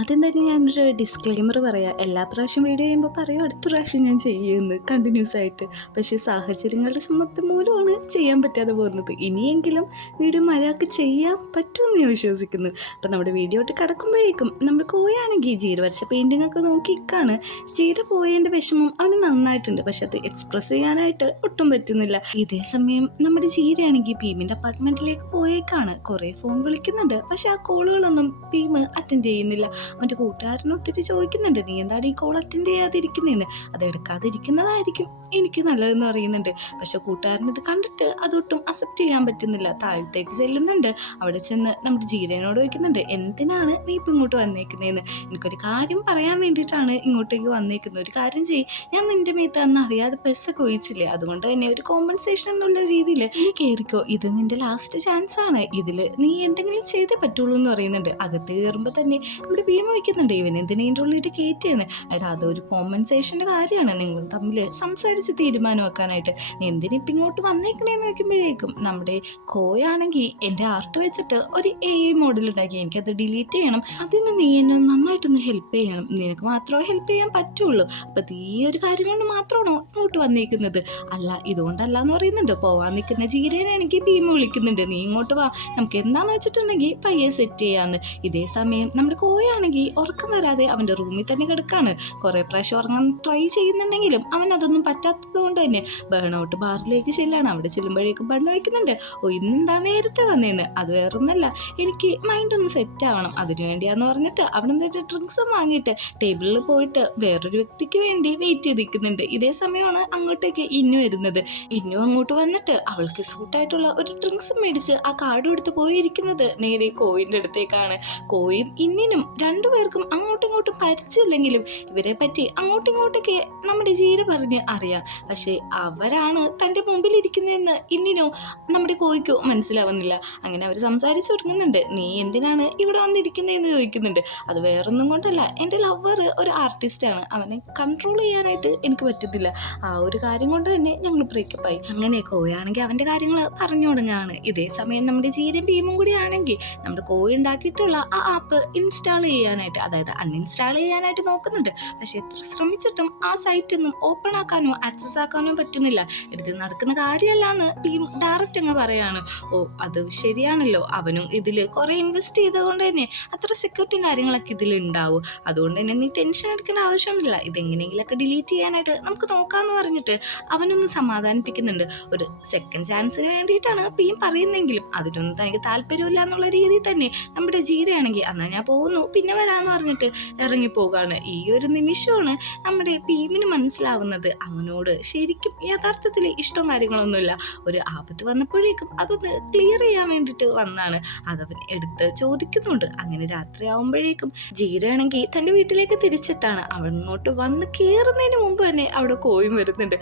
ആദ്യം തന്നെ ഞാനൊരു ഡിസ്ക്ലെയിമർ പറയാം. എല്ലാ പ്രാവശ്യം വീഡിയോ ചെയ്യുമ്പോൾ പറയും അടുത്ത പ്രാവശ്യം ഞാൻ ചെയ്യുമെന്ന് കണ്ടിന്യൂസ് ആയിട്ട്. പക്ഷേ സാഹചര്യങ്ങളുടെ സമ്മർദ്ദം മൂലമാണ് ചെയ്യാൻ പറ്റാതെ പോകുന്നത്. ഇനിയെങ്കിലും വീഡിയോ മര്യാദക്ക് ചെയ്യാൻ പറ്റുമെന്ന് ഞാൻ വിശ്വസിക്കുന്നു. അപ്പം നമ്മുടെ വീഡിയോട്ട് കിടക്കുമ്പോഴേക്കും നമ്മുടെ കോയാണെങ്കിൽ ജീര വരച്ച പെയിൻറ്റിംഗ് ഒക്കെ നോക്കി നിൽക്കാണ്. ജീര പോയതിൻ്റെ വിഷമം അവന് നന്നായിട്ടുണ്ട്. പക്ഷെ അത് എക്സ്പ്രസ് ചെയ്യാനായിട്ട് ഒട്ടും പറ്റുന്നില്ല. ഇതേ സമയം നമ്മുടെ ജീരയാണെങ്കിൽ ഭീമിൻ്റെ അപ്പാർട്ട്മെൻറ്റിലേക്ക് പോയേക്കാണ്. കുറേ ഫോൺ വിളിക്കുന്നുണ്ട്. പക്ഷെ ആ കോളുകളൊന്നും ഭീം അറ്റൻഡ് ചെയ്യുന്നില്ല. അവൻ്റെ കൂട്ടുകാരൻ ഒത്തിരി ചോദിക്കുന്നുണ്ട്, നീ എന്താണ് ഈ കോൾ അറ്റൻഡ് ചെയ്യാതിരിക്കുന്നതെന്ന്. അത് എടുക്കാതിരിക്കുന്നതായിരിക്കും എനിക്ക് നല്ലതെന്ന് പറയുന്നുണ്ട്. പക്ഷെ കൂട്ടുകാരൻ ഇത് കണ്ടിട്ട് അതൊട്ടും അക്സെപ്റ്റ് ചെയ്യാൻ പറ്റുന്നില്ല. താഴത്തേക്ക് ചെല്ലുന്നുണ്ട്. അവിടെ ചെന്ന് നമ്മുടെ ജീരനോട് ചോദിക്കുന്നുണ്ട്, എന്തിനാണ് നീ ഇപ്പം ഇങ്ങോട്ട് വന്നേക്കുന്നതെന്ന്. എനിക്കൊരു കാര്യം പറയാൻ വേണ്ടിയിട്ടാണ് ഇങ്ങോട്ടേക്ക് വന്നേക്കുന്നത്. ഒരു കാര്യം ചെയ്യ്, ഞാൻ നിൻ്റെ മേത്ത് അന്ന് അറിയാതെ ബസ്സൊക്കെ ഒഴിച്ചില്ലേ, അതുകൊണ്ട് തന്നെ ഒരു കോമ്പൻസേഷൻ എന്നുള്ള രീതിയിൽ നീ കയറിക്കോ. ഇത് നിൻ്റെ ലാസ്റ്റ് ചാൻസ് ആണ്. ഇതിൽ നീ എന്തെങ്കിലും ചെയ്തേ പറ്റുള്ളൂ എന്ന് പറയുന്നുണ്ട്. അകത്ത് കയറുമ്പോൾ തന്നെ നമ്മുടെ ഭീമ വയ്ക്കുന്നുണ്ട്, ഇവൻ എന്തിനേൻ്റെ ഉള്ളിട്ട് കയറ്റിയെന്ന്. എടാ, അതൊരു കോമ്പൻസേഷൻ്റെ കാര്യമാണ്. നിങ്ങൾ തമ്മിൽ സംസാരിച്ച് തീരുമാനമാക്കാനായിട്ട് നീ എന്തിനിപ്പം ഇങ്ങോട്ട് വന്നേക്കണേന്ന് നോക്കുമ്പോഴേക്കും നമ്മുടെ കോയാണെങ്കിൽ എൻ്റെ ആർട്ട് വെച്ചിട്ട് ഒരു AI മോഡൽ ഉണ്ടാക്കി, എനിക്കത് ഡിലീറ്റ് ചെയ്യണം. അതിന് നീ എന്നെ നന്നായിട്ടൊന്ന് ഹെൽപ്പ് ചെയ്യണം. നിനക്ക് മാത്രമേ ഹെൽപ്പ് ചെയ്യാൻ പറ്റുള്ളൂ. അപ്പം നീ ഒരു കാര്യം കൊണ്ട് മാത്രമാണോ ഇങ്ങോട്ട് വന്നേക്കുന്നത്? അല്ല, ഇതുകൊണ്ടല്ല എന്ന് പറയുന്നുണ്ട്. പോവാൻ നിൽക്കുന്ന ജീരനാണെങ്കിൽ ഭീമ വിളിക്കുന്നുണ്ട്, നീ ഇങ്ങോട്ട് വാ, നമുക്ക് എന്താന്ന് വെച്ചിട്ടുണ്ടെങ്കിൽ പയ്യെ സെറ്റ് ചെയ്യാന്ന്. ഇതേ സമയം നമ്മുടെ കോയാണെങ്കിൽ ഉറക്കം വരാതെ അവൻ്റെ റൂമിൽ തന്നെ കിടക്കാണ്. കുറേ പ്രാവശ്യം ഉറങ്ങാൻ ട്രൈ ചെയ്യുന്നുണ്ടെങ്കിലും അവൻ അതൊന്നും പറ്റാത്തത് കൊണ്ട് തന്നെ ബേണൗട്ട് ബാറിലേക്ക് ചെല്ലാണ്. അവിടെ ചെല്ലുമ്പോഴേക്കും ബണ്ണ് വയ്ക്കുന്നുണ്ട്, ഓ ഇന്നെന്താ നേരത്തെ വന്നേന്ന്. അത് വേറൊന്നല്ല, എനിക്ക് മൈൻഡ് ഒന്ന് സെറ്റ് ആവണം, അതിനു വേണ്ടിയാന്ന് പറഞ്ഞിട്ട് അവിടെ നിന്നൊരു ഡ്രിങ്ക്സും വാങ്ങിയിട്ട് ടേബിളിൽ പോയിട്ട് വേറൊരു വ്യക്തിക്ക് വേണ്ടി വെയിറ്റ് ചെയ്ത് നിൽക്കുന്നുണ്ട്. ഇതേ സമയമാണ് അങ്ങോട്ടേക്ക് ഇന്നു വരുന്നത്. ഇന്നു അങ്ങോട്ട് വന്നിട്ട് അവൾക്ക് സൂട്ടായിട്ടുള്ള ഒരു ഡ്രിങ്ക്സും മേടിച്ച് ആ കാർഡും എടുത്ത് പോയിരിക്കുന്നത് നേരെ കോയിൻ്റെ അടുത്തേക്കാണ്. കോയും ഇന്നിനും രണ്ടുപേർക്കും അങ്ങോട്ടും ഇങ്ങോട്ടും പരിചയമില്ലെങ്കിലും ഇവരെ പറ്റി അങ്ങോട്ടും ഇങ്ങോട്ടൊക്കെ നമ്മുടെ ജീര പറഞ്ഞ് അറിയാം. പക്ഷേ അവരാണ് തൻ്റെ മുമ്പിലിരിക്കുന്നതെന്ന് ഇന്നിനോ നമ്മുടെ കോയ്ക്കോ മനസ്സിലാവുന്നില്ല. അങ്ങനെ അവർ സംസാരിച്ചു തുടങ്ങുന്നുണ്ട്. നീ എന്തിനാണ് ഇവിടെ വന്നിരിക്കുന്നതെന്ന് ചോദിക്കുന്നുണ്ട്. അത് വേറൊന്നും കൊണ്ടല്ല, എൻ്റെ ലവർ ഒരു ആർട്ടിസ്റ്റാണ്, അവനെ കൺട്രോൾ ചെയ്യാനായിട്ട് എനിക്ക് പറ്റുന്നില്ല. ആ ഒരു കാര്യം കൊണ്ട് തന്നെ ഞങ്ങൾ ബ്രേക്കപ്പായി. അങ്ങനെ കോയാണെങ്കിൽ അവൻ്റെ കാര്യങ്ങൾ പറഞ്ഞു തുടങ്ങുകയാണ്. ഇതേ സമയം നമ്മുടെ ജീരയും ഭീമും കൂടി ആണെങ്കിൽ നമ്മുടെ കോഴി ഉണ്ടാക്കിയിട്ടുള്ള ആ ആപ്പ് ഇൻസ്റ്റാൾ ചെയ്യാനായിട്ട്, അതായത് അൺഇൻസ്റ്റാൾ ചെയ്യാനായിട്ട് നോക്കുന്നുണ്ട്. പക്ഷെ എത്ര ശ്രമിച്ചിട്ടും ആ സൈറ്റൊന്നും ഓപ്പൺ ആക്കാനോ ആക്സസ് ആക്കാനോ പറ്റുന്നില്ല. ഇത് നടക്കുന്ന കാര്യമല്ല എന്ന് ടീം ഡയറക്റ്റ് അങ്ങ് പറയാണ്. ഓ, അത് ശരിയാണല്ലോ, അവനും ഇതിൽ കുറേ ഇൻവെസ്റ്റ് ചെയ്തുകൊണ്ട് തന്നെ അത്ര സെക്യൂരിറ്റിയും കാര്യങ്ങളൊക്കെ ഇതിലുണ്ടാവും. അതുകൊണ്ട് തന്നെ നീ ടെൻഷൻ എടുക്കേണ്ട ആവശ്യമൊന്നുമില്ല, ഇതെങ്ങനെയെങ്കിലൊക്കെ ഡിലീറ്റ് ചെയ്യാനായിട്ട് നമുക്ക് നോക്കാമെന്ന് പറഞ്ഞിട്ട് അവനൊന്ന് സമാധാനിപ്പിക്കുന്നുണ്ട്. ഒരു സെക്കൻഡ് ചാൻസിന് വേണ്ടിയിട്ടാണ് ടീം പറയുന്നെങ്കിലും അതിനൊന്നും തനിക്ക് താല്പര്യമില്ല എന്നുള്ള രീതിയിൽ തന്നെ നമ്മുടെ ജീരയാണെങ്കിൽ എന്നാൽ ഞാൻ പോകുന്നു പിന്നെ വരാമെന്ന് പറഞ്ഞിട്ട് ഇറങ്ങിപ്പോകാണ്. ഈ ഒരു നിമിഷമാണ് നമ്മുടെ ഭീമിന് മനസ്സിലാവുന്നത് അവനോട് ശരിക്കും യഥാർത്ഥത്തിൽ ഇഷ്ടവും കാര്യങ്ങളൊന്നുമില്ല. ഒരു ആപത്ത് വന്നപ്പോഴേക്കും അതൊന്ന് ക്ലിയർ ചെയ്യാൻ വേണ്ടിയിട്ട് വന്നാണ്. അതവൻ എടുത്ത് ചോദിക്കുന്നുണ്ട്. അങ്ങനെ രാത്രിയാവുമ്പോഴേക്കും ജീരയാണെങ്കിൽ തൻ്റെ വീട്ടിലേക്ക് തിരിച്ചെത്താണ്. അവനോട്ട് വന്ന് കയറുന്നതിന് മുമ്പ് തന്നെ അവിടെ കോയും വരുന്നുണ്ട്.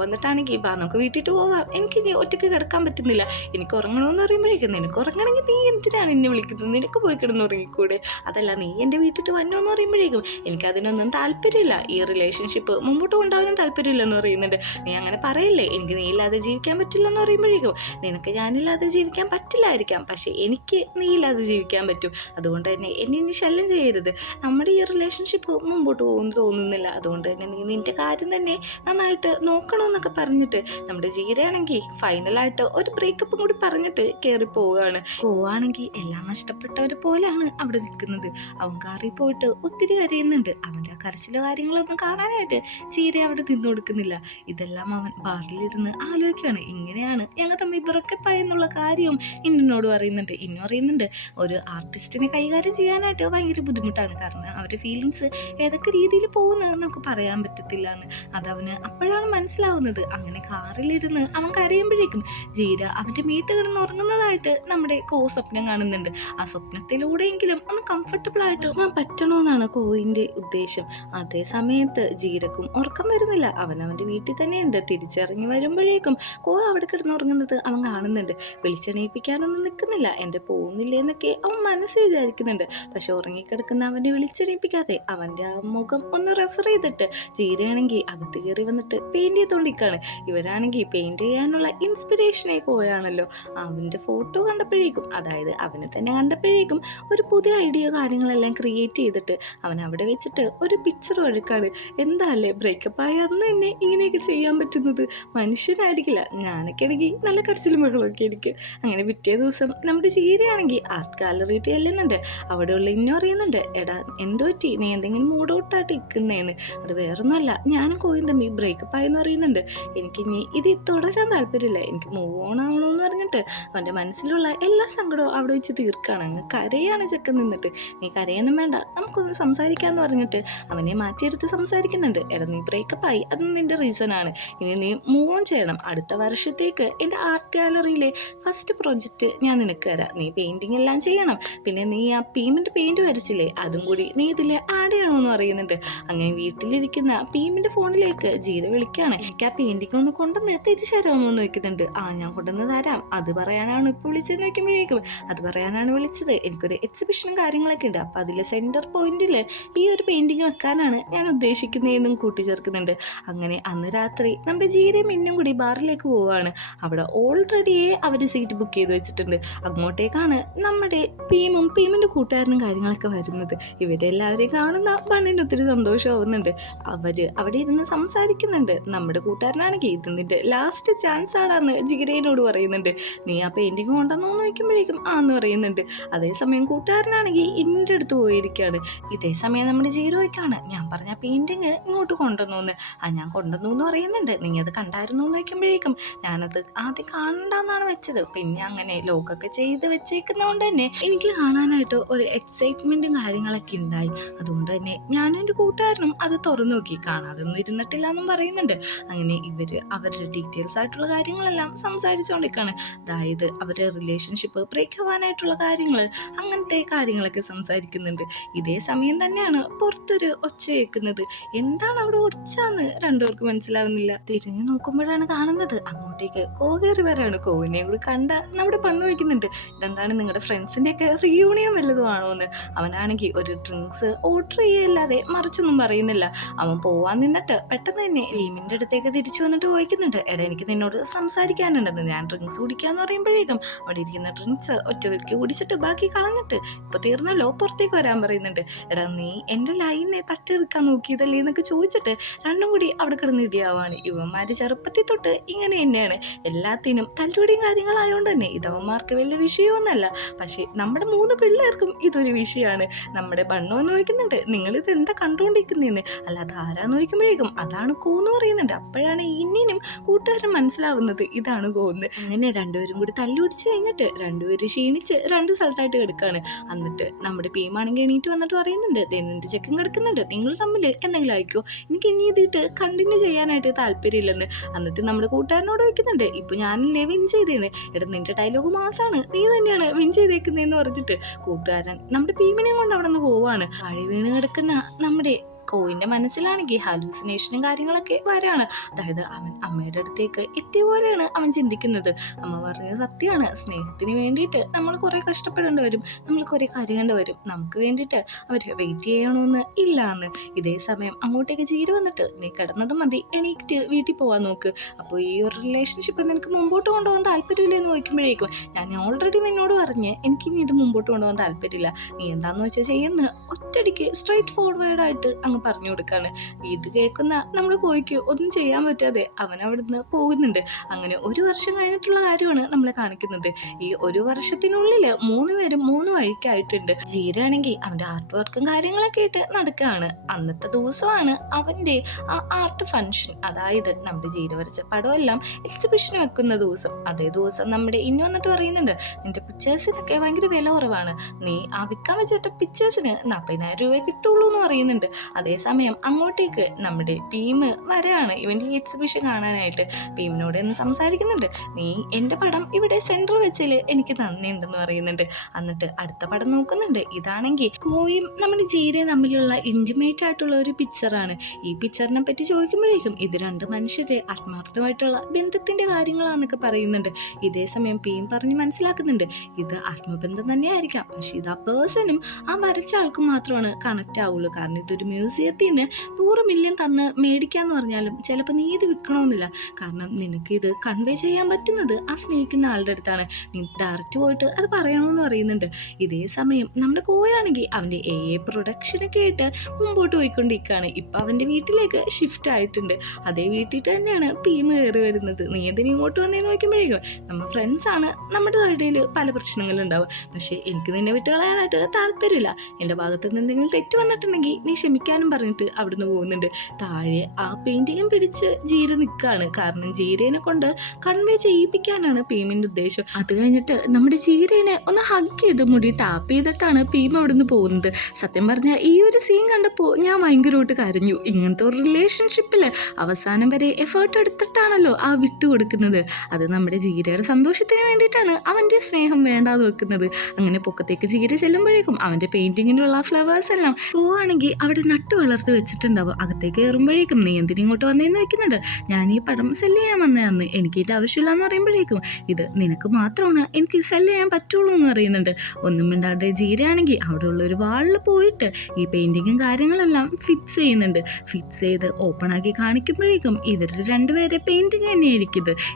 വന്നിട്ടാണെങ്കിൽ ബാ നമുക്ക് വീട്ടിട്ട് പോവാം, എനിക്ക് ഒറ്റയ്ക്ക് കിടക്കാൻ പറ്റുന്നില്ല, എനിക്ക് ഉറങ്ങണമെന്ന് പറയുമ്പോഴേക്കും നിനക്ക് ഉറങ്ങണമെങ്കിൽ നീ എന്തിനാണ് എന്നെ വിളിക്കുന്നത്, നിനക്ക് പോയി കിടന്ന് ഉറങ്ങിക്കൂടെ, അതല്ല നീ എൻ്റെ വീട്ടിട്ട് വന്നോന്ന് പറയുമ്പോഴേക്കും എനിക്കതിനൊന്നും താല്പര്യമില്ല, ഈ റിലേഷൻഷിപ്പ് മുമ്പോട്ട് കൊണ്ടുപോകാനും താല്പര്യമില്ലെന്ന് പറയുന്നുണ്ട്. നീ അങ്ങനെ പറയല്ലേ, എനിക്ക് നീ ഇല്ലാതെ ജീവിക്കാൻ പറ്റില്ലെന്ന് പറയുമ്പോഴേക്കും നിനക്ക് ഞാനില്ലാതെ ജീവിക്കാൻ പറ്റില്ലായിരിക്കാം, പക്ഷേ എനിക്ക് നീ ഇല്ലാതെ ജീവിക്കാൻ പറ്റും, അതുകൊണ്ട് തന്നെ എന്നെ ഇനി ശല്യം ചെയ്യരുത്, നമ്മുടെ ഈ റിലേഷൻഷിപ്പ് മുമ്പോട്ട് പോകുമെന്ന് തോന്നുന്നില്ല, അതുകൊണ്ട് തന്നെ നീ നിൻ്റെ കാര്യം തന്നെ നന്നായിട്ട് നോക്കണമെന്നൊക്കെ പറഞ്ഞിട്ട് നമ്മുടെ ജീരയാണെങ്കിൽ ഫൈനലായിട്ട് ഒരു ബ്രേക്കപ്പും കൂടി പറഞ്ഞിട്ട് കയറി പോവുകയാണെങ്കിൽ എല്ലാം നഷ്ടപ്പെട്ടവരെ പോലെയാണ് അവിടെ നിൽക്കുന്നത്. അവൻ കാറിൽ പോയിട്ട് ഒത്തിരി കരയുന്നുണ്ട്. അവൻ്റെ ആ കരച്ചിലെ കാര്യങ്ങളൊന്നും കാണാനായിട്ട് ജീര അവിടെ നിന്നു കൊടുക്കുന്നില്ല. ഇതെല്ലാം അവൻ ബാറിലിരുന്ന് ആലോചിക്കുകയാണ്. ഇങ്ങനെയാണ് ഞങ്ങൾ തമ്മിൽ ബ്രേക്കപ്പായി എന്നുള്ള കാര്യവും ഇന്നോട് പറയുന്നുണ്ട്. ഇന്നു പറയുന്നുണ്ട് ഒരു ആർട്ടിസ്റ്റിനെ കൈകാര്യം ചെയ്യാനായിട്ട് ഭയങ്കര ബുദ്ധിമുട്ടാണ്, കാരണം അവരുടെ ഫീലിങ്സ് ഏതൊക്കെ രീതിയിൽ പോകുന്നത് നമുക്ക് പറയാൻ പറ്റത്തില്ല എന്ന് അതവന് അപ്പോഴാണ് മനസ്സിലാവുന്നത്. അങ്ങനെ കാറിലിരുന്ന് അവൻ കരയുമ്പോഴേക്കും ജീര അവൻ്റെ മീത്ത് കിടന്ന് ഉറങ്ങുന്നതായിട്ട് നമ്മുടെ സ്വപ്നം കാണുന്നുണ്ട്. ആ സ്വപ്നത്തിലൂടെയെങ്കിലും ഒന്ന് കംഫർട്ടബിൾ ആയിട്ട് ഉറങ്ങാൻ പറ്റണമെന്നാണ് കോയിൻ്റെ ഉദ്ദേശം. അതേ സമയത്ത് ജീരക്കും ഉറക്കം വരുന്നില്ല. അവൻ അവൻ്റെ വീട്ടിൽ തന്നെയുണ്ട്. തിരിച്ചിറങ്ങി വരുമ്പോഴേക്കും കോ അവിടെ കിടന്നുറങ്ങുന്നത് അവൻ കാണുന്നുണ്ട്. വിളിച്ചെണീപ്പിക്കാനൊന്നും നിൽക്കുന്നില്ല, എൻ്റെ പോകുന്നില്ല എന്നൊക്കെ അവൻ മനസ്സിൽ വിചാരിക്കുന്നുണ്ട്. പക്ഷെ ഉറങ്ങിക്കിടക്കുന്ന അവനെ വിളിച്ചെണീപ്പിക്കാതെ അവൻ്റെ ആ മുഖം ഒന്ന് റെഫർ ചെയ്തിട്ട് ജീരയാണെങ്കിൽ അകത്ത് കയറി വന്നിട്ട് പെയിൻറ് ചെയ്തുകൊണ്ടിരിക്കുകയാണ്. ഇവരാണെങ്കിൽ പെയിൻറ് ചെയ്യാനുള്ള ഇൻസ്പിറേഷനെ കോയാണല്ലോ. അവൻ്റെ ഫോട്ടോ കണ്ടപ്പോഴേക്കും, അതായത് അവനെ തന്നെ കണ്ടപ്പോഴേക്കും ഒരു പുതിയ ഐഡിയ കാര്യങ്ങളെല്ലാം ക്രിയേറ്റ് ചെയ്തിട്ട് അവൻ അവിടെ വെച്ചിട്ട് ഒരു പിക്ചർ എടുക്കാണ്. എന്താ അല്ലേ ബ്രേക്കപ്പ് ആയ അന്ന് തന്നെ ഇങ്ങനെയൊക്കെ ചെയ്യാൻ പറ്റുന്നത്? മനുഷ്യനായിരിക്കില്ല. ഞാനൊക്കെ ആണെങ്കിൽ നല്ല കരച്ചിലും ബഹളമൊക്കെ ആയിരിക്കും. അങ്ങനെ പിറ്റേ ദിവസം നമ്മുടെ ചീരയാണെങ്കിൽ ആർട്ട് ഗാലറിയിട്ട് ചെല്ലുന്നുണ്ട്. അവിടെയുള്ള ഇന്നും അറിയുന്നുണ്ട്, എടാ എന്തോ പറ്റി, നീ എന്തെങ്കിലും മൂഡ് ഔട്ടായിട്ട് ഇരിക്കുന്നേന്ന്. അത് വേറൊന്നുമല്ല, ഞാനും കോയും തമ്മി ബ്രേക്കപ്പ് ആയെന്ന് പറയുന്നുണ്ട്. എനിക്കിനി ഇത് തുടരാൻ താല്പര്യമില്ല, എനിക്ക് മൂവ് ഓൺ ആവണമെന്ന് പറഞ്ഞിട്ട് അവൻ്റെ മനസ്സിലുള്ള എല്ലാ സങ്കടവും അവിടെ വെച്ച് തീർക്കുകയാണ്. അങ്ങ് കരയാണ് ചെക്കൻ നിന്നിട്ട്. നീ കരയൊന്നും വേണ്ട, നമുക്കൊന്ന് സംസാരിക്കാമെന്ന് പറഞ്ഞിട്ട് അവനെ മാറ്റിയെടുത്ത് സംസാരിക്കുന്നുണ്ട്. എടാ നീ ബ്രേക്കപ്പ് ആയി, അത് നിൻ്റെ റീസൺ ആണ്. ഇനി നീ മൂവ് ഓൺ ചെയ്യണം. അടുത്ത വർഷത്തേക്ക് എൻ്റെ ആർട്ട് ഗാലറിയിലെ ഫസ്റ്റ് പ്രൊജക്റ്റ് ഞാൻ നിനക്ക് തരാം. നീ പെയിൻറ്റിങ് എല്ലാം ചെയ്യണം. പിന്നെ നീ ആ പീമിൻ്റെ പെയിൻറ്റ് വരച്ചില്ലേ, അതും കൂടി നീ ഇതിൽ ആഡ് ചെയ്യണമെന്ന് പറയുന്നുണ്ട്. അങ്ങനെ വീട്ടിലിരിക്കുന്ന പീമിൻ്റെ ഫോണിലേക്ക് ജീര വിളിക്കുകയാണ്. എനിക്ക് ആ പെയിൻറ്റിങ് ഒന്ന് കൊണ്ടുവന്ന് തിരിച്ചുതരാമോ എന്ന് വയ്ക്കുന്നുണ്ട്. ഞാൻ കൊണ്ടുവന്ന് തരാം, അത് പറയാനാണ് ഇപ്പോൾ വിളിച്ചതെന്ന് വയ്ക്കുമ്പോഴേക്കും, അത് പറയാനാണ് വിളിച്ചത്, എനിക്കൊരു എക്സിബിഷനും കാര്യങ്ങളൊക്കെ ഉണ്ട്, അപ്പോൾ അതിലെ സെൻറ്റർ പോയിന്റിൽ ഈ ഒരു പെയിൻറ്റിങ് വെക്കാനാണ് ഞാൻ ഉദ്ദേശിക്കുന്നതെന്നും കൂട്ടിച്ചേർക്കുന്നുണ്ട്. അങ്ങനെ അന്ന് രാത്രി നമ്മുടെ ജീരയും മിന്നും കൂടി ബാറിലേക്ക് പോവുകയാണ്. അവിടെ ഓൾറെഡിയേ അവർ സീറ്റ് ബുക്ക് ചെയ്ത് വെച്ചിട്ടുണ്ട്. അങ്ങോട്ടേക്കാണ് നമ്മുടെ പീമിൻ്റെ കൂട്ടുകാരനും കാര്യങ്ങളൊക്കെ വരുന്നത്. ഇവരെല്ലാവരെയും കാണുന്ന ബണ്ണിന് ഒത്തിരി സന്തോഷമാവുന്നുണ്ട്. അവർ അവിടെ ഇരുന്ന് സംസാരിക്കുന്നുണ്ട്. നമ്മുടെ കൂട്ടുകാരനാണെങ്കിൽ ഇത് നിൻ്റെ ലാസ്റ്റ് ചാൻസ് ആടാന്ന് ജിഗരേനോട് പറയുന്നുണ്ട്. നീ ആ പെയിൻറ്റിങ് കൊണ്ടുവന്നോ എന്ന് വയ്ക്കുമ്പോഴേക്കും ആന്ന് പറയുന്നുണ്ട്. അതേസമയം കൂട്ടുകാരനാണെങ്കിൽ ഇൻ്റെ അടുത്ത് പോയിരിക്കുകയാണ്. ഇതേ സമയം നമ്മുടെ ജീരോയ്ക്കാണ് ഞാൻ പറഞ്ഞ പെയിൻറ്റിങ് ഇങ്ങോട്ട് കൊണ്ടുവന്നു. ഞാൻ കൊണ്ടുവന്നു എന്ന് പറയുന്നുണ്ട്. നീ അത് കണ്ടായിരുന്നു എന്ന് വയ്ക്കുമ്പോഴേക്കും ഞാനത് ആദ്യം കാണണ്ടെന്നാണ് വെച്ചത്, പിന്നെ അങ്ങനെ ലോക്കൊക്കെ ചെയ്ത് വെച്ചേക്കുന്നതുകൊണ്ട് തന്നെ എനിക്ക് കാണാനായിട്ട് ഒരു എക്സൈറ്റ്മെൻറ്റും കാര്യങ്ങളൊക്കെ ഉണ്ടായി. അതുകൊണ്ട് തന്നെ ഞാനും എൻ്റെ കൂട്ടുകാരനും അത് തുറന്നു നോക്കി. കാണാതൊന്നും ഇരുന്നിട്ടില്ല എന്നും പറയുന്നുണ്ട്. അങ്ങനെ ഇവർ അവരുടെ ഡീറ്റെയിൽസ് ആയിട്ടുള്ള കാര്യങ്ങളെല്ലാം സംസാരിച്ചുകൊണ്ടിരിക്കുകയാണ്. അതായത് അവരുടെ റിലേഷൻഷിപ്പ് ബ്രേക്ക് ആവാനായിട്ടുള്ള കാര്യങ്ങൾ, അങ്ങനത്തെ കാര്യങ്ങളൊക്കെ സംസാരിക്കുന്നുണ്ട്. ഇതേ സമയം തന്നെയാണ് പുറത്തൊരു ഒച്ച കേൾക്കുന്നത്. എന്താണ് അവിടെ ഒച്ച എന്ന് രണ്ടുപേർക്ക് മനസ്സിലാവുന്നില്ല. തിരിഞ്ഞു നോക്കുമ്പോഴാണ് കാണുന്നത് അങ്ങോട്ടേക്ക് കോ കയറി വരാണ്. കോവിനെയും കൂടി കണ്ട നമ്മുടെ പണ്ണ് വയ്ക്കുന്നുണ്ട്. ഇതെന്താണ് നിങ്ങളുടെ ഫ്രണ്ട്സിൻ്റെയൊക്കെ റീയൂണിയൻ വല്ലതും ആണോ എന്ന്. അവനാണെങ്കിൽ ഒരു ഡ്രിങ്ക്സ് ഓർഡർ ചെയ്യല്ലാതെ മറിച്ചൊന്നും പറയുന്നില്ല. അവൻ പോവാൻ നിന്നിട്ട് പെട്ടെന്ന് തന്നെ ലീമിൻ്റെ അടുത്തേക്ക് തിരിച്ചു വന്നിട്ട് ചോദിക്കുന്നുണ്ട്, എടാ എനിക്ക് നിന്നോട് സംസാരിക്കാനുണ്ടെന്ന്. ഞാൻ ഡ്രിങ്ക്സ് കുടിക്കാന്ന് പറയുമ്പോഴേക്കും അവിടെ ഇരിക്കുന്ന ഡ്രിങ്ക്സ് ഒറ്റവർക്ക് കുടിച്ചിട്ട് ബാക്കി കളഞ്ഞിട്ട് ഇപ്പോൾ തീർന്നല്ലോ പുറത്തേക്ക് വരാൻ പറയുന്നുണ്ട്. എടാ നീ എൻ്റെ ലൈനെ തട്ടിയെടുക്കാൻ നോക്കിയതല്ലേ എന്നൊക്കെ ചോദിച്ചിട്ട് രണ്ടും കൂടി അവിടെ കിടന്ന് ഇടിയാവാണ്. ഇവന്മാർ ചെറുപ്പത്തിൽ തൊട്ട് ഇങ്ങനെ തന്നെയാണ്, എല്ലാത്തിനും തല്ലുപിടിയും കാര്യങ്ങളായതുകൊണ്ട് തന്നെ ഇതവന്മാർക്ക് വലിയ വിഷയമൊന്നുമല്ല. പക്ഷേ നമ്മുടെ 3 പിള്ളേർക്കും ഇതൊരു വിഷയമാണ്. നമ്മുടെ ബണ്ണോ എന്ന് ചോദിക്കുന്നുണ്ട്, നിങ്ങളിത് എന്താ കണ്ടുകൊണ്ടിരിക്കുന്നതെന്ന്. അല്ലാതെ ആരാന്ന് ചോദിക്കുമ്പോഴേക്കും അതാണ് കോന്ന് പറയുന്നുണ്ട്. അപ്പോഴാണ് ഇനിയും കൂട്ടുകാരൻ മനസ്സിലാവുന്നത് ഇതാണ് കോന്ന്. അങ്ങനെ രണ്ടുപേരും കൂടി തല്ലുപിടിച്ച് കഴിഞ്ഞിട്ട് രണ്ടുപേരും ക്ഷീണിച്ച് 2 സ്ഥലത്തായിട്ട് കിടക്കുകയാണ്. എന്നിട്ട് നമ്മുടെ പീമാണെങ്കിൽ എണീറ്റ് വന്നിട്ട് പറയുന്നുണ്ട്, നിന്റെ ചെക്കൻ കിടക്കുന്നുണ്ട്, നിങ്ങൾ തമ്മിൽ എന്തെങ്കിലും അയക്കോ, എനിക്ക് ഇനി ഇതിട്ട് കണ്ടിന്യൂ ചെയ്യാനായിട്ട് താല്പര്യമില്ലെന്ന്. എന്നിട്ട് നമ്മുടെ കൂട്ടുകാരനോട് വയ്ക്കുന്നുണ്ട്, ഇപ്പൊ ഞാനല്ലേ വിൻ ചെയ്തേന്ന്. എടാ നിന്റെ ഡയലോഗ് മാസാണ്, നീ തന്നെയാണ് വിൻ ചെയ്തേക്കുന്നതെന്ന് പറഞ്ഞിട്ട് കൂട്ടുകാരൻ നമ്മുടെ പീമിനെയും കൊണ്ട് അവിടെ നിന്ന് പോവാണ്. താഴെ വീണ് കിടക്കുന്ന നമ്മുടെ കോയിൻ്റെ മനസ്സിലാണെങ്കിൽ ഹാലൂസിനേഷനും കാര്യങ്ങളൊക്കെ വരാണ്. അതായത് അവൻ അമ്മയുടെ അടുത്തേക്ക് എത്തിയ പോലെയാണ് അവൻ ചിന്തിക്കുന്നത്. അമ്മ പറഞ്ഞത് സത്യമാണ്, സ്നേഹത്തിന് വേണ്ടിയിട്ട് നമ്മൾ കുറേ കഷ്ടപ്പെടേണ്ടി വരും, നമ്മൾ കുറേ കരയേണ്ടി വരും, നമുക്ക് വേണ്ടിയിട്ട് അവർ വെയിറ്റ് ചെയ്യണമെന്ന് ഇല്ല എന്ന്. ഇതേ സമയം അങ്ങോട്ടേക്ക് ചീര് വന്നിട്ട്, നീ കിടന്നതും മതി, എണീറ്റ് വീട്ടിൽ പോകാൻ നോക്ക്. അപ്പോൾ ഈ ഒരു റിലേഷൻഷിപ്പ് നിനക്ക് മുമ്പോട്ട് കൊണ്ടുപോകാൻ താല്പര്യമില്ലെന്ന് ചോദിക്കുമ്പോഴേക്കും ഞാൻ ഓൾറെഡി നിന്നോട് പറഞ്ഞ് എനിക്കിനി ഇത് മുമ്പോട്ട് കൊണ്ടുപോകാൻ താല്പര്യമില്ല, നീ എന്താണെന്ന് വെച്ചാൽ ചെയ്യുന്ന ഒറ്റടിക്ക് സ്ട്രൈറ്റ് ഫോർവേഡായിട്ട് അങ്ങ് പറഞ്ഞു കൊടുക്കാണ്. ഇത് കേൾക്കുന്ന നമ്മുടെ കോയിക്ക് ഒന്നും ചെയ്യാൻ പറ്റാതെ അവൻ അവിടുന്ന് പോകുന്നുണ്ട്. അങ്ങനെ 1 വർഷം കഴിഞ്ഞിട്ടുള്ള കാര്യമാണ് നമ്മളെ കാണിക്കുന്നത്. ഈ 1 വർഷത്തിനുള്ളിൽ 3 പേരും 3 വഴിക്കായിട്ടുണ്ട്. ജീരാണെങ്കിൽ അവൻ്റെ ആർട്ട് വർക്കും കാര്യങ്ങളൊക്കെ ആയിട്ട് നടക്കുകയാണ്. അന്നത്തെ ദിവസമാണ് അവൻ്റെ ആ ആർട്ട് ഫംഗ്ഷൻ, അതായത് നമ്മുടെ ജീര വരച്ച പടമെല്ലാം എക്സിബിഷൻ വെക്കുന്ന ദിവസം. അതേ ദിവസം നമ്മുടെ ഇനി വന്നിട്ട് പറയുന്നുണ്ട്, നിന്റെ പിക്ചേഴ്സിനൊക്കെ ഭയങ്കര വില കുറവാണ്, നീ ആ വിൽക്കാൻ വെച്ചിട്ട പിക്ചേഴ്സിന് 40,000 രൂപ കിട്ടുള്ളൂ എന്ന് പറയുന്നുണ്ട്. അതേ അതേസമയം അങ്ങോട്ടേക്ക് നമ്മുടെ ഭീം വരെയാണ് ഇവൻ്റെ ഈ എക്സിബിഷൻ കാണാനായിട്ട്. ഭീമിനോട് എന്ന് സംസാരിക്കുന്നുണ്ട്. നീ എൻ്റെ പടം ഇവിടെ സെൻറ്റർ വെച്ചതിൽ എനിക്ക് നന്ദിയുണ്ടെന്ന് പറയുന്നുണ്ട്. എന്നിട്ട് അടുത്ത പടം നോക്കുന്നുണ്ട്. ഇതാണെങ്കിൽ കോയും നമ്മുടെ ജീരയും തമ്മിലുള്ള ഇൻറ്റിമേറ്റ് ആയിട്ടുള്ള ഒരു പിക്ചറാണ്. ഈ പിക്ചറിനെ പറ്റി ചോദിക്കുമ്പോഴേക്കും ഇത് രണ്ട് മനുഷ്യരെ ആത്മാർത്ഥമായിട്ടുള്ള ബന്ധത്തിൻ്റെ കാര്യങ്ങളാണെന്നൊക്കെ പറയുന്നുണ്ട്. ഇതേ സമയം ഭീം പറഞ്ഞ് മനസ്സിലാക്കുന്നുണ്ട് ഇത് ആത്മബന്ധം തന്നെയായിരിക്കാം, പക്ഷെ ഇത് ആ പേഴ്സണും ആ വരച്ച ആൾക്കും മാത്രമാണ് കണക്റ്റ് ആവുള്ളൂ. കാരണം ഇതൊരു മ്യൂസിയത്തിന് 100 മില്യൺ തന്ന് മേടിക്കാന്ന് പറഞ്ഞാലും ചിലപ്പോൾ നീ ഇത് വിൽക്കണമെന്നില്ല. കാരണം നിനക്ക് ഇത് കൺവേ ചെയ്യാൻ പറ്റുന്നത് ആ സ്നേഹിക്കുന്ന ആളുടെ അടുത്താണ്. നീ ഡയറക്റ്റ് പോയിട്ട് അത് പറയണമെന്ന് പറയുന്നുണ്ട്. ഇതേ സമയം നമ്മുടെ കോയാണെങ്കിൽ അവൻ്റെ പ്രൊഡക്ഷനൊക്കെ ആയിട്ട് മുമ്പോട്ട് പോയിക്കൊണ്ടിരിക്കുകയാണ്. ഇപ്പം അവൻ്റെ വീട്ടിലേക്ക് ഷിഫ്റ്റ് ആയിട്ടുണ്ട്. അതേ വീട്ടിൽ തന്നെയാണ് ഭീം കയറി വരുന്നത്. നീ എന്തിനും ഇങ്ങോട്ട് വന്നേന്ന് നോക്കുമ്പോഴേക്കും നമ്മൾ ഫ്രണ്ട്സാണ്, നമ്മുടെ ഇടയിൽ പല പ്രശ്നങ്ങളുണ്ടാവുക, പക്ഷേ എനിക്ക് നിന്നെ വിട്ട് കളയാനായിട്ട് താല്പര്യമില്ല. എൻ്റെ ഭാഗത്ത് നിന്ന് എന്തെങ്കിലും തെറ്റ് വന്നിട്ടുണ്ടെങ്കിൽ നീ ക്ഷമിക്കാനും പറഞ്ഞിട്ട് അവിടുന്ന് പോകുന്നുണ്ട്. താഴെ ആ പെയിൻറ്റിങ്ങും പിടിച്ച് ജീര നിൽക്കുകയാണ്. കാരണം ജീരേനെ കൊണ്ട് കൺവേ ചെയ്യിപ്പിക്കാനാണ് ഭീമിൻ്റെ ഉദ്ദേശം. അത് കഴിഞ്ഞിട്ട് നമ്മുടെ ജീരേനെ ഒന്ന് ഹഗ് ചെയ്ത് മുടി ടാപ്പ് ചെയ്തിട്ടാണ് ഭീം അവിടുന്ന് പോകുന്നത്. സത്യം പറഞ്ഞാൽ ഈ ഒരു സീൻ കണ്ടപ്പോൾ ഞാൻ ഭയങ്കരമായിട്ട് കരഞ്ഞു. ഇങ്ങനത്തെ ഒരു റിലേഷൻഷിപ്പിൽ അവസാനം വരെ എഫേർട്ട് എടുത്തിട്ടാണല്ലോ ആ വിട്ടു കൊടുക്കുന്നത്. അത് നമ്മുടെ ജീരയുടെ സന്തോഷത്തിന് വേണ്ടിയിട്ടാണ് അവൻ്റെ സ്നേഹം വേണ്ടാതെ വെക്കുന്നത്. അങ്ങനെ പൊക്കത്തേക്ക് ജീര ചെല്ലുമ്പോഴേക്കും അവൻ്റെ പെയിൻറ്റിങ്ങിനുള്ള ഫ്ലവേഴ്സ് എല്ലാം പോവാണെങ്കിൽ അവിടെ നട്ടു വളർത്തി വെച്ചിട്ടുണ്ടാവും. അകത്തേക്ക് കയറുമ്പോഴേക്കും നീ എന്തിനിങ്ങോട്ട് വന്നേന്ന് വെക്കുന്നുണ്ട്. ഞാൻ ഈ പടം സെല്ല് ചെയ്യാൻ വന്നതെന്ന്, എനിക്ക് ഇതിൻ്റെ ആവശ്യമില്ല എന്ന് പറയുമ്പോഴേക്കും ഇത് നിനക്ക് മാത്രമാണ് എനിക്ക് സെല്ല് ചെയ്യാൻ പറ്റുള്ളൂ എന്ന് പറയുന്നുണ്ട്. ഒന്നും മിണ്ടാണ്ട് ജീരയാണെങ്കിൽ അവിടെയുള്ള ഒരു വാളിൽ പോയിട്ട് ഈ പെയിൻറ്റിങ്ങും കാര്യങ്ങളെല്ലാം ഫിക്സ് ചെയ്യുന്നുണ്ട്. ഫിക്സ് ചെയ്ത് ഓപ്പൺ ആക്കി കാണിക്കുമ്പോഴേക്കും ഇവർ രണ്ടുപേരെ പെയിൻറ്റിങ് തന്നെയായിരിക്കും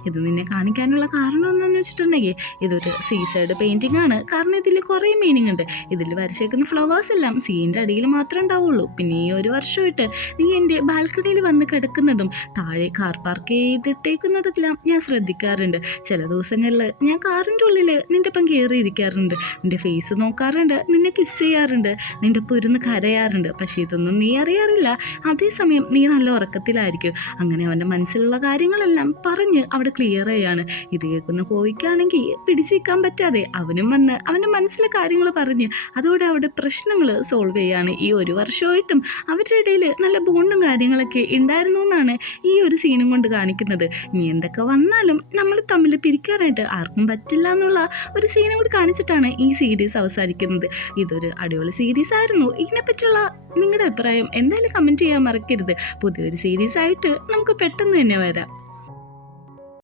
ഇത് നിന്നെ കാണിക്കാനുള്ള കാരണം എന്താണെന്ന് വെച്ചിട്ടുണ്ടെങ്കിൽ ഇതൊരു സീസൈഡ് പെയിൻറ്റിംഗ് ആണ്. കാരണം ഇതിൽ കുറേ മീനിങ് ഉണ്ട്. ഇതിൽ വരച്ചേക്കുന്ന ഫ്ലവേഴ്സ് എല്ലാം സീൻ്റെ അടിയിൽ മാത്രമേ ഉണ്ടാവുള്ളൂ. പിന്നെ ഈ ഒരു വർഷമായിട്ട് നീ എൻ്റെ ബാൽക്കണിയിൽ വന്ന് കിടക്കുന്നതും താഴെ കാർ പാർക്ക് ചെയ്തിട്ടേക്കുന്നതെല്ലാം ഞാൻ ശ്രദ്ധിക്കാറുണ്ട്. ചില ദിവസങ്ങളിൽ ഞാൻ കാറിൻ്റെ ഉള്ളിൽ നിൻ്റെ ഒപ്പം കയറിയിരിക്കാറുണ്ട്, നിൻ്റെ ഫേസ് നോക്കാറുണ്ട്, നിന്നെ കിസ് ചെയ്യാറുണ്ട്, നിൻ്റെ ഒപ്പം ഇരുന്ന് കരയാറുണ്ട്. പക്ഷേ ഇതൊന്നും നീ അറിയാറില്ല. അതേസമയം നീ നല്ല ഉറക്കത്തിലായിരിക്കും. അങ്ങനെ അവൻ്റെ മനസ്സിലുള്ള കാര്യങ്ങളെല്ലാം പറഞ്ഞ് അവിടെ ക്ലിയർ ചെയ്യാണ്. ഇത് കേൾക്കുന്ന കോയിക്കാണെങ്കിൽ പിടിച്ചിരിക്കാൻ പറ്റാതെ അവനും വന്ന് അവൻ്റെ മനസ്സിലെ കാര്യങ്ങൾ പറഞ്ഞ് അതോടെ അവിടെ പ്രശ്നങ്ങൾ സോൾവ് ചെയ്യാണ്. ഈ ഒരു വർഷമായിട്ടും അവരുടെ ഇടയിൽ നല്ല ബോണ്ടും കാര്യങ്ങളൊക്കെ ഉണ്ടായിരുന്നു എന്നാണ് ഈ ഒരു സീനും കൊണ്ട് കാണിക്കുന്നത്. ഇനി എന്തൊക്കെ വന്നാലും നമ്മൾ തമ്മിൽ പിരിക്കാനായിട്ട് ആർക്കും പറ്റില്ല എന്നുള്ള ഒരു സീനും കൂടി കാണിച്ചിട്ടാണ് ഈ സീരീസ് അവസാനിക്കുന്നത്. ഇതൊരു അടിപൊളി സീരീസ് ആയിരുന്നു. ഇതിനെപ്പറ്റിയുള്ള നിങ്ങളുടെ അഭിപ്രായം എന്തായാലും കമൻറ്റ് ചെയ്യാൻ മറക്കരുത്. പുതിയൊരു സീരീസ് ആയിട്ട് നമുക്ക് പെട്ടെന്ന് തന്നെ വരാം.